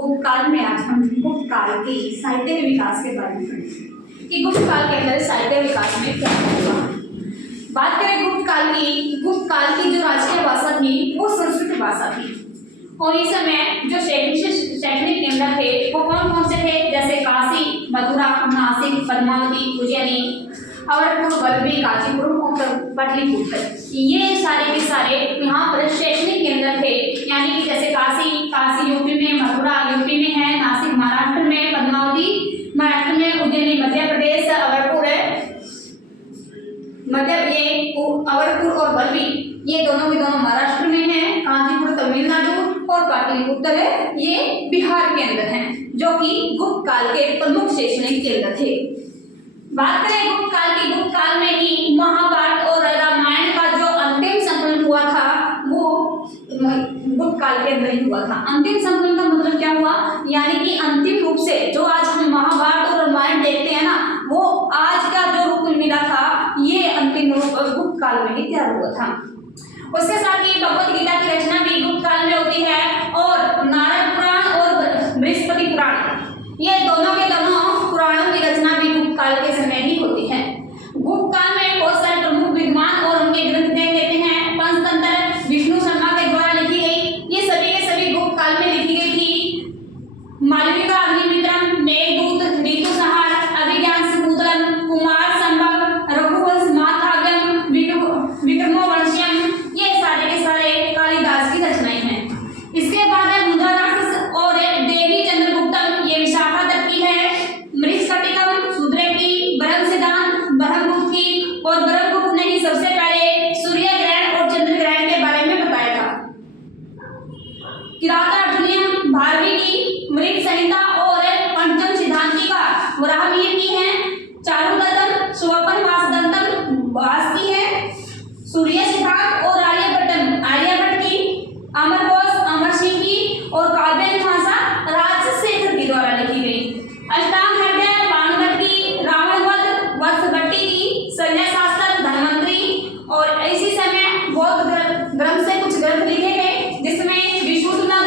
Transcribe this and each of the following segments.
गुप्त काल में आज हम गुप्त काल के साहित्य के विकास के बारे में पढ़ेंगे कि गुप्त काल के अंदर साहित्य विकास में क्या हुआ। बात करें गुप्त काल की जो राजकीय भाषा थी वो संस्कृत भाषा थी और इस समय जो शैक्षणिक केंद्र थे वो कौन कौन से थे, जैसे काशी, मथुरा, नासिक, पद्मावती, उज्जैनी, अवरपुर, बल्लभी, काशीपुर और पाटलिपुत्र, ये सारे के सारे यहाँ पर शैक्षणिक केंद्र थे। यानी कि जैसे काशी यूपी में, मथुरा यूपी में है, नासिक महाराष्ट्र में, पद्मावती महाराष्ट्र में, उज्जैनी मध्य प्रदेश, अवरपुर और बल्लभी ये दोनों के दोनों महाराष्ट्र में हैं, काशीपुर तमिलनाडु और पाटलिपुत्र ये बिहार के अंदर हैं, जो कि गुप्त काल के प्रमुख शैक्षणिक केंद्र थे। बात करें गुप्त काल में ही महाभारत और रामायण का जो अंतिम संकलन हुआ था वो गुप्त काल के अंदर ही हुआ था। अंतिम संकलन का मतलब क्या हुआ, यानी कि अंतिम रूप से जो आज हम महाभारत और रामायण देखते हैं ना, वो आज का जो रूप मिला था ये अंतिम रूप गुप्त काल में ही तैयार हुआ था। उसके साथ ही भगवत गीता की रचना भी गुप्त काल में होती है और नारद पुराण और बृहस्पति पुराण ये दोनों के दोनों पुराणों की रचना भी गुप्त काल के समय ही होती है। गुप्त काल में बहुत सारे प्रमुख विद्वान और उनके ग्रंथ देते हैं। पंचतंत्र विष्णु शर्मा के द्वारा लिखी गई, ये सभी के सभी गुप्त काल में लिखी गई थी। मालविका, अग्निमित्रम, मेघदूत, ऋतुसंहार, अभिज्ञान समुद्रम, कुमार संभव, रघुवंश, माथागम, विक्रमोर्वशीयम ये सारे के सारे कालिदास की रचनाएं हैं। इसके बाद है मुद्रा राक्षस और देवी चंद्रगुप्तम, ये विशाखा दत्त की है। मृच्छकटिकम, शूद्रक की, ब्रह्म सिद्धांत ब्रह्मगुप्त की, और ब्रह्मगुप्त ने ही सबसे पहले सूर्य ग्रहण और चंद्र ग्रहण के बारे में बताया था। किरातार्जुनीयम, भारवी की, मृग संहिता और पंचम सिद्धांति का वराहमिहिर की है। चारुदत्तम, स्वपन वासदंतम वास की है। सूर्य सिद्धांत और आर्यभट्ट की, अमर बोस, अमर सिंह की, और काव्य मीमांसा राजशेखर के द्वारा लिखी गई। अष्टांग हृदय वाणभट्ट की, रावणवध वत्सभट्टी की, संजय शास्त्र धन्वंतरी, और इसी समय बौद्ध ग्रंथ से कुछ ग्रंथ लिखे गए जिसमें विशुद्धमग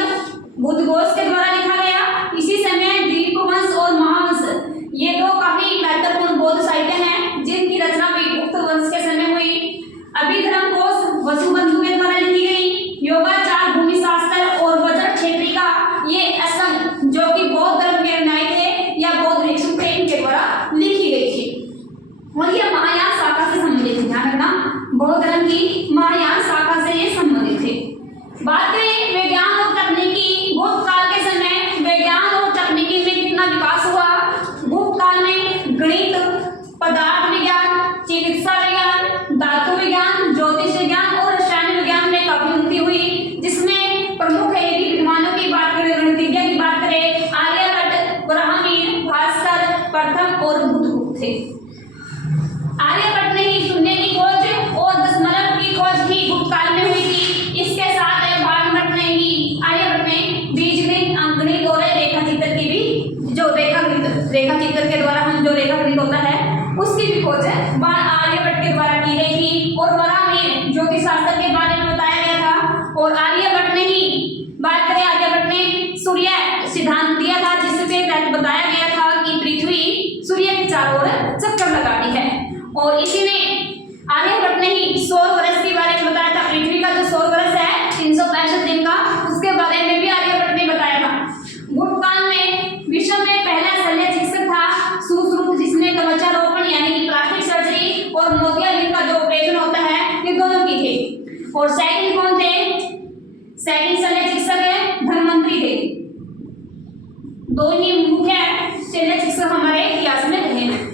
बुद्धघोष के द्वारा लिखा गया। इसी समय दीपवंश और महावंश ये दो काफी महत्वपूर्ण बौद्ध साहित्य हैं जिनकी रचना भी गुप्त वंश के समय हुई। अभिधर्म कोश वसुबंधु के द्वारा लिखी गई। योगाचार, भूमि शास्त्र और वज्र क्षेत्रिका ये असंग जो कि बौद्ध धर्म के न्याय थे या बौद्ध भिक्षु थे इनके द्वारा लिखी गई थी और ये महायान शाखा से संबंधित थे। ध्यान रखना, बौद्ध धर्म की महायान शाखा से ये संबंधित थे। बात करें विज्ञान और तकनीकी, गुप्त काल के समय विज्ञान और तकनीकी में कितना विकास हुआ। गुप्त काल में गणित, पदार्थ विज्ञान, चिकित्सा विज्ञान, धातु विज्ञान, ज्योतिष विज्ञान और रसायन विज्ञान में काफी उन्नति हुई, जिसमें प्रमुख है कि विद्वानों की बात करें, गणितज्ञ की बात करें, आर्यभट्ट, ब्राह्मण, भास्कर, प्रथम और बुद्धगुप्त थे। आर्यभट्ट ने ही शून्य की खोज और दशमलव की खोज ही गुप्त काल में हुई थी। इसके साथ आर्यभट्ट ने बीजगणित, अंकगणित और रेखाचित्र की भी जो रेखाचित्र के द्वारा हम जो रेखागणित होता है उसकी भी खोज आर्यभट्ट के द्वारा की गई थी। और वराहमिहिर जो कि शास्त्र के बारे में बताया गया था और आर्यभट्ट ने ही बात करें, आर्यभट्ट ने सूर्य सिद्धांत दिया था जिसके तहत बताया गया था कि पृथ्वी सूर्य के चारों ओर चक्कर लगाती है। और इसी में आर्यभट्ट ने ही सौर वर्ष के बारे में बताया था। पृथ्वी का जो सौर वर्ष है 365 दिन का, उसके बारे में भी आर्यभट्ट ने बताया था। गुप्त काल में विश्व में पहला शल्य चिकित्सक था सुश्रुत, जिसने त्वचारोपण यानी कि प्लास्टिक सर्जरी और मोतियाबिंद का जो ऑपरेशन होता है ये दोनों की थे। और सेकंड कौन थे, सेकंड शल्य चिकित्सक है धन्वंतरी थे। दो ही मुख्य शल्य चिकित्सक हमारे इतिहास में रहे हैं।